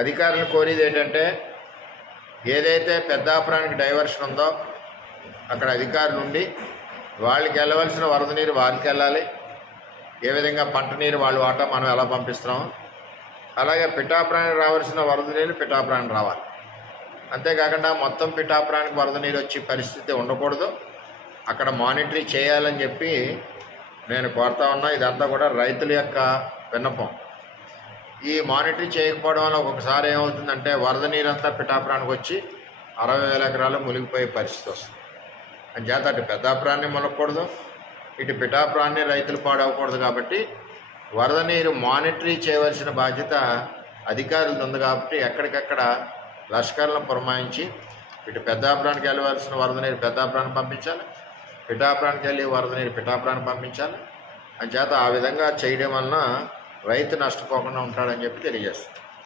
అధికారులను కోరేది ఏంటంటే ఏదైతే పెద్దాపురానికి డైవర్షన్ ఉందో అక్కడ అధికారులు ఉండి వాళ్ళకి వెళ్ళవలసిన వరద నీరు వాళ్ళకి వెళ్ళాలి. ఏ విధంగా పంట నీరు వాళ్ళు వాటా మనం ఎలా పంపిస్తున్నామో అలాగే పిఠాపురానికి రావాల్సిన వరద నీరు పిఠాపురానికి రావాలి. అంతేకాకుండా మొత్తం పిఠాపురానికి వరద నీరు వచ్చే పరిస్థితి ఉండకూడదు. అక్కడ మానిటరీ చేయాలని చెప్పి నేను కోరుతా ఉన్నా. ఇదంతా కూడా రైతుల యొక్క విన్నపం. ఈ మానిటరీ చేయకపోవడం వల్ల ఒక్కొక్కసారి ఏమవుతుందంటే వరద నీరంతా పిఠాపురానికి వచ్చి 60,000 ఎకరాలు మునిగిపోయే పరిస్థితి వస్తుంది. అంచేత అటు పెద్దాపురాన్ని మునగకూడదు, ఇటు పిఠాపురాన్ని రైతులు పాడవకూడదు. కాబట్టి వరద నీరు మానిటరీ చేయవలసిన బాధ్యత అధికారులు ఉంది. కాబట్టి ఎక్కడికక్కడ లష్కర్లను పురమాయించి ఇటు పెద్దాపురానికి వెళ్ళవలసిన వరద నీరు పెద్దాపురానికి పంపించాలి, పిఠాపురానికి వెళ్ళి వరద నీరు పిఠాపురానికి పంపించాలి. అంచేత ఆ విధంగా చేయడం వలన రైతు నష్టపోకుండా ఉంటాడని చెప్పి తెలియజేస్తుంది.